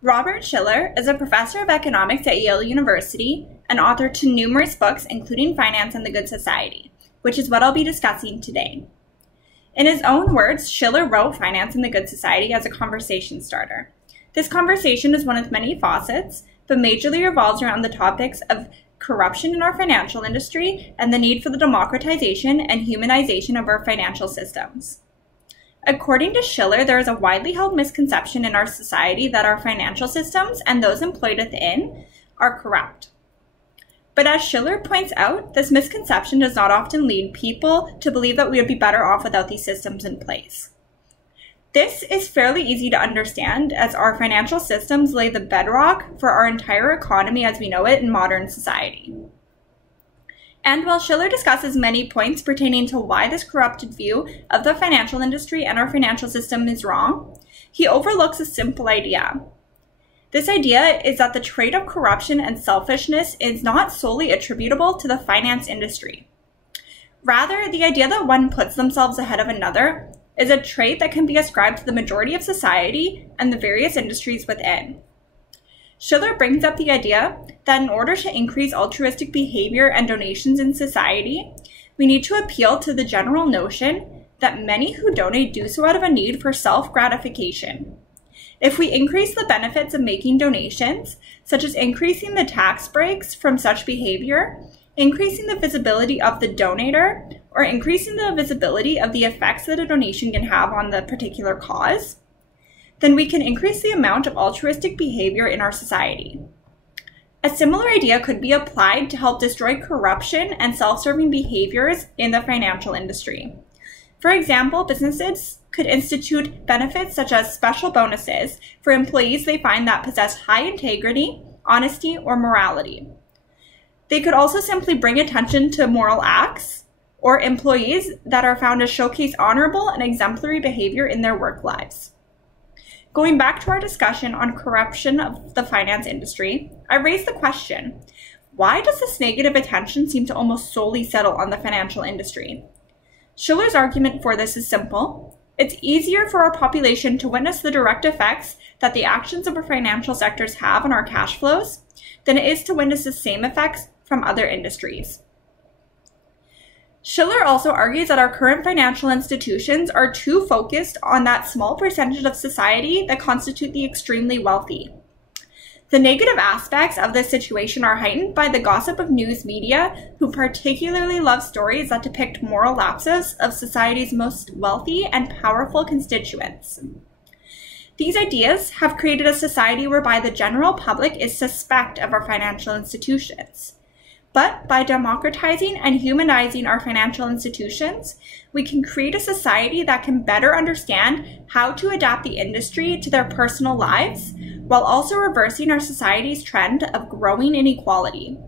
Robert Shiller is a professor of economics at Yale University and author to numerous books, including Finance and the Good Society, which is what I'll be discussing today. In his own words, Shiller wrote Finance and the Good Society as a conversation starter. This conversation is one of many facets, but majorly revolves around the topics of corruption in our financial industry and the need for the democratization and humanization of our financial systems. According to Shiller, there is a widely held misconception in our society that our financial systems and those employed within are corrupt. But as Shiller points out, this misconception does not often lead people to believe that we would be better off without these systems in place. This is fairly easy to understand, as our financial systems lay the bedrock for our entire economy as we know it in modern society. And while Shiller discusses many points pertaining to why this corrupted view of the financial industry and our financial system is wrong, he overlooks a simple idea. This idea is that the trait of corruption and selfishness is not solely attributable to the finance industry. Rather, the idea that one puts themselves ahead of another is a trait that can be ascribed to the majority of society and the various industries within. Shiller brings up the idea that in order to increase altruistic behavior and donations in society, we need to appeal to the general notion that many who donate do so out of a need for self-gratification. If we increase the benefits of making donations, such as increasing the tax breaks from such behavior, increasing the visibility of the donator, or increasing the visibility of the effects that a donation can have on the particular cause, then we can increase the amount of altruistic behavior in our society. A similar idea could be applied to help destroy corruption and self-serving behaviors in the financial industry. For example, businesses could institute benefits such as special bonuses for employees they find that possess high integrity, honesty, or morality. They could also simply bring attention to moral acts or employees that are found to showcase honorable and exemplary behavior in their work lives. Going back to our discussion on corruption of the finance industry, I raised the question, why does this negative attention seem to almost solely settle on the financial industry? Shiller's argument for this is simple. It's easier for our population to witness the direct effects that the actions of our financial sectors have on our cash flows than it is to witness the same effects from other industries. Shiller also argues that our current financial institutions are too focused on that small percentage of society that constitute the extremely wealthy. The negative aspects of this situation are heightened by the gossip of news media, who particularly love stories that depict moral lapses of society's most wealthy and powerful constituents. These ideas have created a society whereby the general public is suspect of our financial institutions. But by democratizing and humanizing our financial institutions, we can create a society that can better understand how to adapt the industry to their personal lives, while also reversing our society's trend of growing inequality.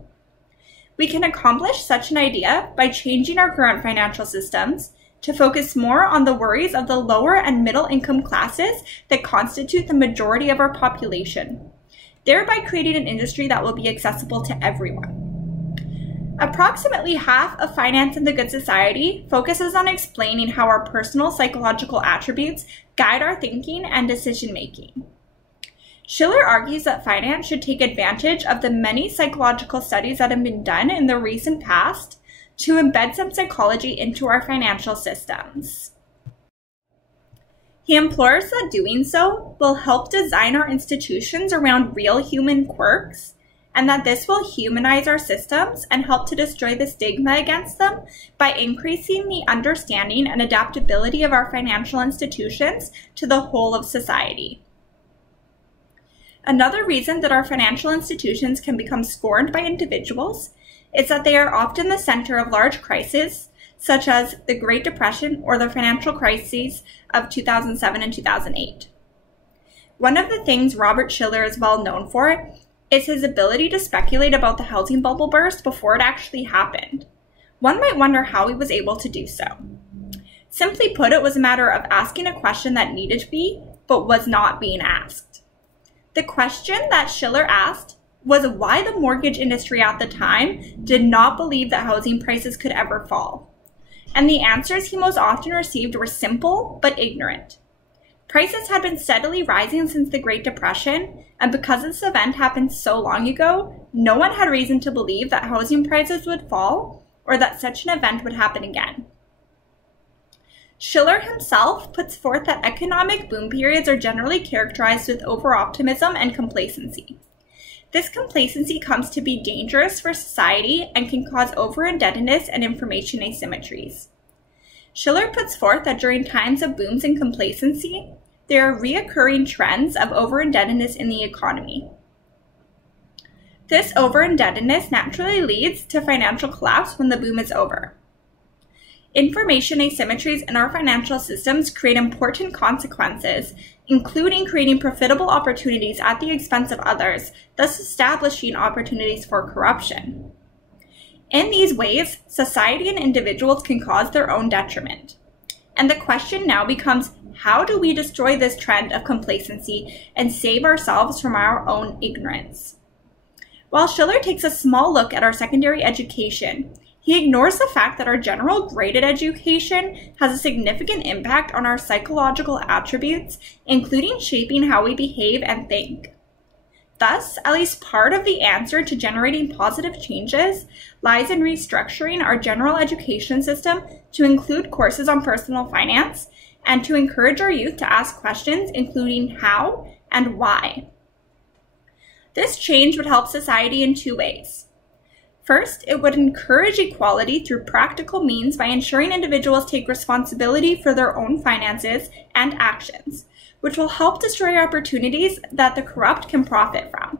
We can accomplish such an idea by changing our current financial systems to focus more on the worries of the lower and middle income classes that constitute the majority of our population, thereby creating an industry that will be accessible to everyone. Approximately half of Finance and the Good Society focuses on explaining how our personal psychological attributes guide our thinking and decision-making. Shiller argues that finance should take advantage of the many psychological studies that have been done in the recent past to embed some psychology into our financial systems. He implores that doing so will help design our institutions around real human quirks, and that this will humanize our systems and help to destroy the stigma against them by increasing the understanding and adaptability of our financial institutions to the whole of society. Another reason that our financial institutions can become scorned by individuals is that they are often the center of large crises, such as the Great Depression or the financial crises of 2007 and 2008. One of the things Robert Shiller is well known for is his ability to speculate about the housing bubble burst before it actually happened. One might wonder how he was able to do so. Simply put, it was a matter of asking a question that needed to be, but was not being asked. The question that Shiller asked was why the mortgage industry at the time did not believe that housing prices could ever fall. And the answers he most often received were simple but ignorant. Prices had been steadily rising since the Great Depression, and because this event happened so long ago, no one had reason to believe that housing prices would fall or that such an event would happen again. Shiller himself puts forth that economic boom periods are generally characterized with over-optimism and complacency. This complacency comes to be dangerous for society and can cause over-indebtedness and information asymmetries. Shiller puts forth that during times of booms and complacency, there are reoccurring trends of over-indebtedness in the economy. This over-indebtedness naturally leads to financial collapse when the boom is over. Information asymmetries in our financial systems create important consequences, including creating profitable opportunities at the expense of others, thus establishing opportunities for corruption. In these ways, society and individuals can cause their own detriment. And the question now becomes, how do we destroy this trend of complacency and save ourselves from our own ignorance? While Shiller takes a small look at our secondary education, he ignores the fact that our general graded education has a significant impact on our psychological attributes, including shaping how we behave and think. Thus, at least part of the answer to generating positive changes lies in restructuring our general education system to include courses on personal finance and to encourage our youth to ask questions including how and why. This change would help society in two ways. First, it would encourage equality through practical means by ensuring individuals take responsibility for their own finances and actions, which will help destroy opportunities that the corrupt can profit from.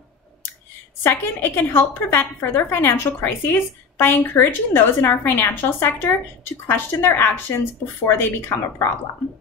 Second, it can help prevent further financial crises by encouraging those in our financial sector to question their actions before they become a problem.